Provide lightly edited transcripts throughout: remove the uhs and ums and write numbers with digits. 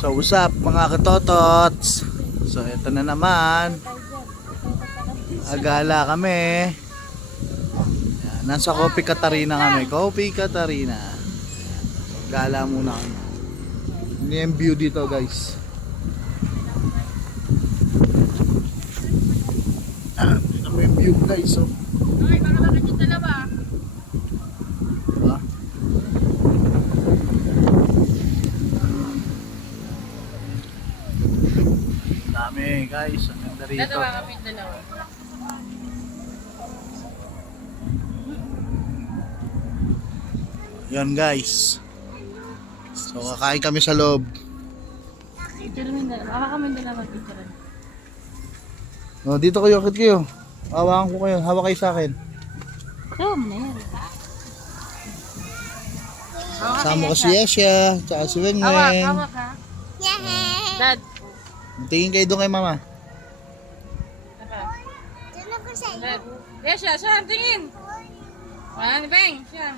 So what's up mga katotots? So ito na naman, agala kami. Yan, nasa Coffee Katarina kami. Coffee Katarina. Gala muna kami. Hindi yung view dito guys. Dito mo yung view guys. So ay, baka bakit yung dalawa? diba? Dami guys, ang ganda rito. Dalawa kami yung dalawa. Yan guys. So kakain kami sa loob. Picture mo yung dalawa. Baka kami yung dalawa picture. Oh, dito kayo, akit kayo. Hawakan ko kayo, hawak kayo sa akin. Oo, na yan. Kasama ko si Yesha, tsaka si Weng Hawak, Weng. hawak ha. Dad. Tingin kayo doon kay mama. Dad. Yes, siya, tingin. One, bang, siya.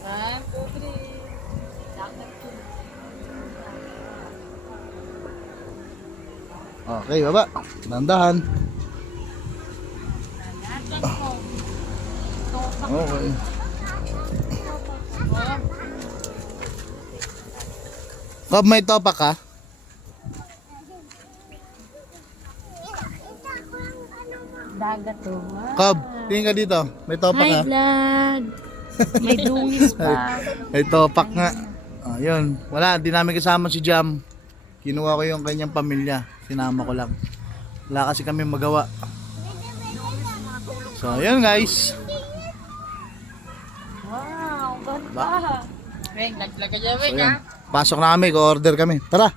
One, two, three. Okay, baba. Nandahan. Okay. Kab, may topak ka? Dagat to. Kab, tingin ka dito. May topak ka? vlog. May dungis pa. May topak nga. Oh, yun. Wala, di namin kasama si Jam. Kinuha ko yung kanyang pamilya. Sinama ko lang. Wala kasi kami magawa. So, yun guys. Wow, ganda. Weng, laglag ka dyan, So, Weng, yun. ha? Pasok na kami, ko-order kami. Tara.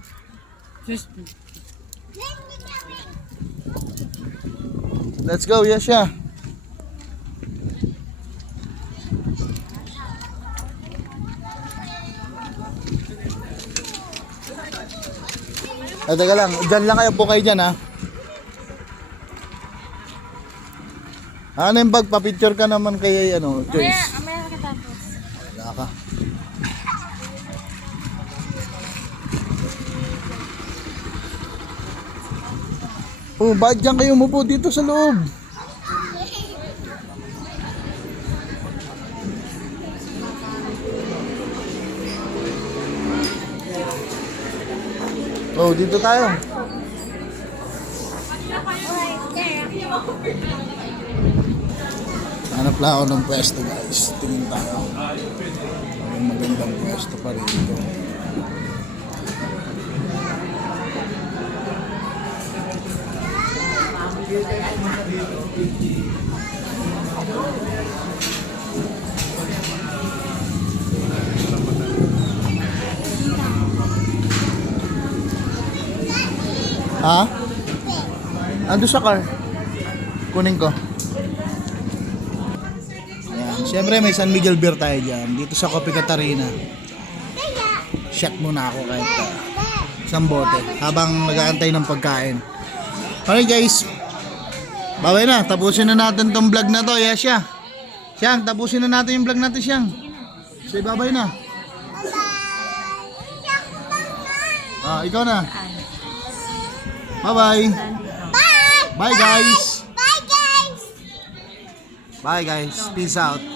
Let's go, Yesha. Ay, teka lang. Diyan lang kayo po kayo dyan, ha? Ano yung bag? Pa-picture ka naman kay, Joyce. Amaya ka tapos. Wala ka. Oh, bakit dyan kayo umupo dito sa loob? Oh, dito tayo. Hanap lang ako ng pwesto guys. Tingin tayo. May magandang pwesto pa rin ito. Ha? Ando sa car. Kunin ko. Ayan. Siyempre may San Miguel beer tayo dyan. Dito sa Coffee Katarina. Shot muna ako kahit isang bote. Habang nag-aantay ng pagkain. Okay guys. Bye na. Tapusin na natin tong vlog na to. Yes, Siyang. Siyang, tapusin na natin yung vlog natin, Siyang. Say bye na. Ah, ikaw na. Bye-bye. Bye guys. Bye guys. Bye guys. Peace out.